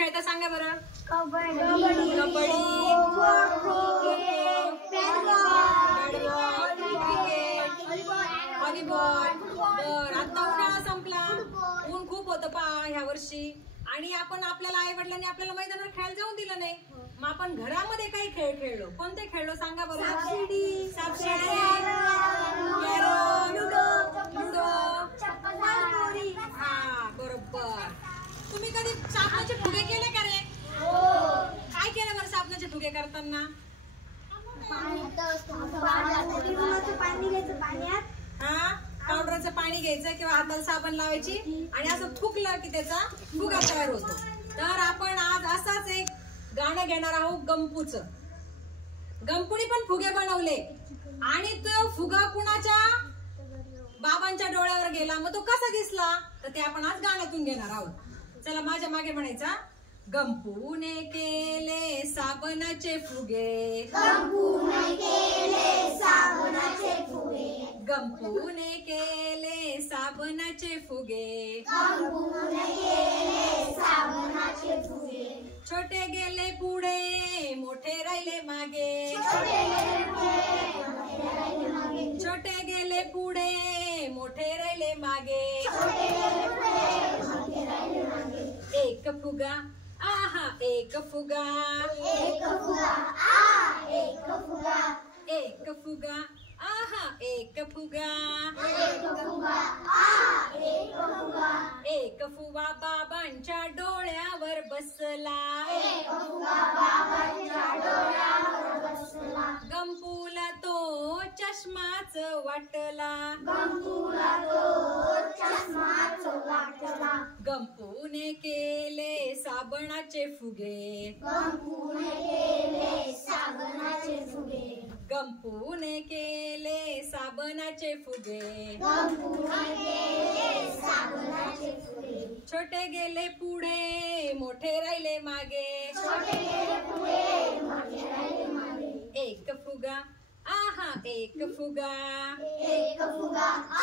खेळता सांगा बरं. कबड्डी, कबड्डी, व्हॉलीबॉल. बर, आता उन्हाळा संपला, ऊन खूप होतं ह्या वर्षी, आणि आपण आपल्याला आई वडिलांनी आपल्याला मैदानावर खेळायला जाऊन दिलं नाही. मग आपण घरामध्ये काही खेळ खेळलो. कोणते खेळलो सांगा बरं. सापशिडी, कॅरम, लुडो. हा बरोबर. तुम्ही कधी सापनाचे फुगे केले का रे. काय केलं बरं सापनाचे फुगे करताना. हा, पावडरचं पाणी घ्यायचं किंवा हाताला साबण लावायची आणि असं फुकलं की त्याचा फुगा तयार होतो. तर आपण आज असाच एक गाणं घेणार आहोत गंपूचं. गंपूने पण फुगे बनवले आणि तो फुगा कुणाच्या बाबांच्या डोळ्यावर गेला. मग तो कसा दिसला तर ते आपण आज गाण्यातून घेणार आहोत. चला माझ्या मागे म्हणायचा. गंपूने केले साबणाचे फुगे, गंपूने केले साबणाचे फुगे, गंपूने केले साबणाचे फुगे, गंपूने केले साबणाचे फुगे. छोटे गेले पुढे मोठे राहिले मागे, छोटे गेले पुढे मोठे राहिले मागे. एक फुगा आहा एक फुगा, एक फुगा आ एक फुगा, एक फुगा आहा एक फुगा, एक फुगा आ एक फुगा, एक फुगा बाबांच्या डोळ्यावर बसला, एक फुगा बाबांच्या डोळ्यावर बसला. गंपूला तो चष्माच वाटला, गंपूला तो चष्माच वाटला. गंपूने केले साबणाचे फुगे, गंपूने केले साबणाचे फुगे, गंपूने केले साबणाचे फुगे. गंपूने केले साबणाचे फुगे. छोटे गेले पुढे मोठे राहिले मागे, छोटे गेले पुढे मोठे राहिले मागे. एक फुगा आहा एक फुगा, एक फुगा आ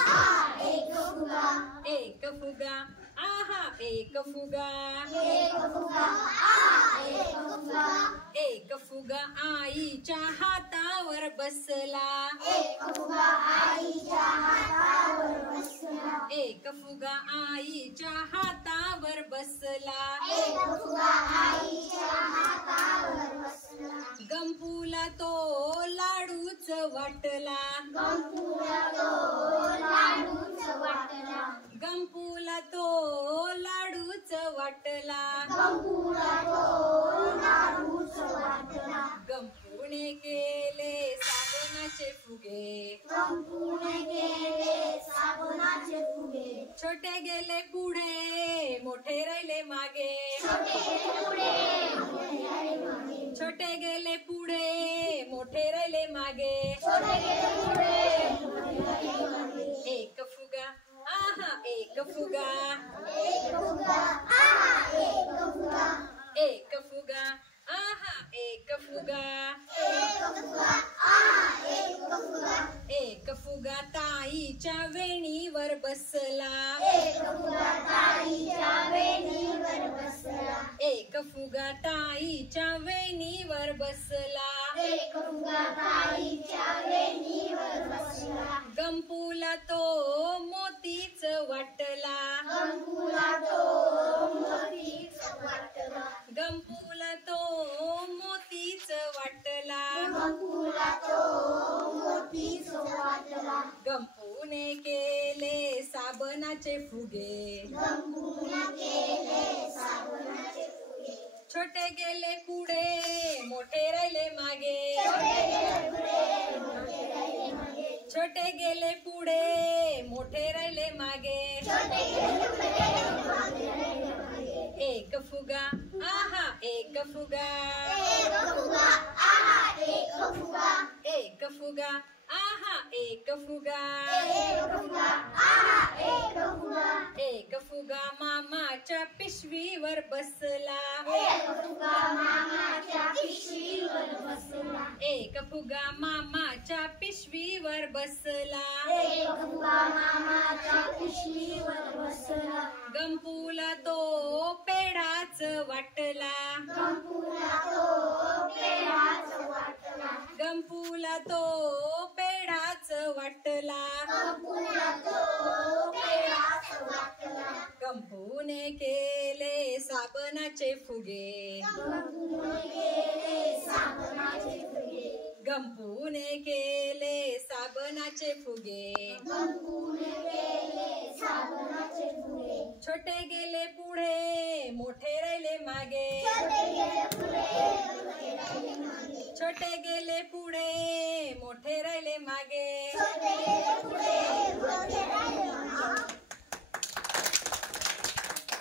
एक फुगा, एक फुगा आहा एक फुगा, एक फुगा आ एक फुगा, एक फुगा आईच्या हातावर बसला, एक फुगा आईच्या हातावर बसला, एक फुगा आईच्या हातावर बसला. एक फुगा आईच्या हातावर बसला. गंपूला तो लाडूच वाटला, गंपूला तो लाडूच वाटला, गंपूला तो लाडूच वाटला. गंपूला तो लाडूच वाटला. गंपूने केले साबणाचे फुगे, गंपूने केले साबणाचे फुगे, छोटे गेले पुढे मोठे राहिले मागे, छोटे गेले पुढे मोठे राहिले मागे, छोटे गेले पुढे मोठे राहिले मागे. छोटे गेले पुढे मोठे राहिले मागे. एक फुगा आहा एक फुगा, एक फुगा आ एक फुगा, एक फुगा आहा एक फुगा, एक फुगा आ एक फुगा, एक फुगा ताईच्या वेणीवर बसला, एक फुगा ताईच्या वेणीवर बसला, एक फुगा ताईच्या वेणीवर बसला. एक फुगा ताईच्या वेणीवर बसला. गंपूला तो मोतीच वाटला, गंपूला तो मोतीच वाटला, गंपूला तो मोतीच वाटला. गंपूला तो मोतीच वाटला. गंपूने केले साबणाचे फुगे, गंपूने केले साबणाचे फुगे, छोटे गेले पुढे मोठे राहिले मागे, छोटे गेले पुढे मोठे राहिले मागे, छोटे गेले पुढे मोठे राहिले मागे. छोटे गेले पुढे मोठे राहिले मागे. एक फुगा आहा एक फुगा, एक फुगा आ एक फुगा, एक फुगा आहा एक फुगा, एक फुगा आ एक फुगा, एक फुगा मामाच्या पिशवीवर बसला, एक फुगा मामाच्या पिशवीवर बसला, एक फुगा मामाच्या पिशवीवर बसला. एक फुगा मामाच्या पिशवीवर बसला. गंपूला तो पेढाच पेढाच वाटला, गंपूला तो पेढाच वाटला, गंपूला तो पेढाच वाटला, गंपूला तो पेढाच वाटला, गंपूने केले साबणाचे फुगे, गंपूने केले साबणाचे फुगे, गंपूने केले साबणाचे फुगे, गंपूने केले साबणाचे फुगे, छोटे गेले पुढे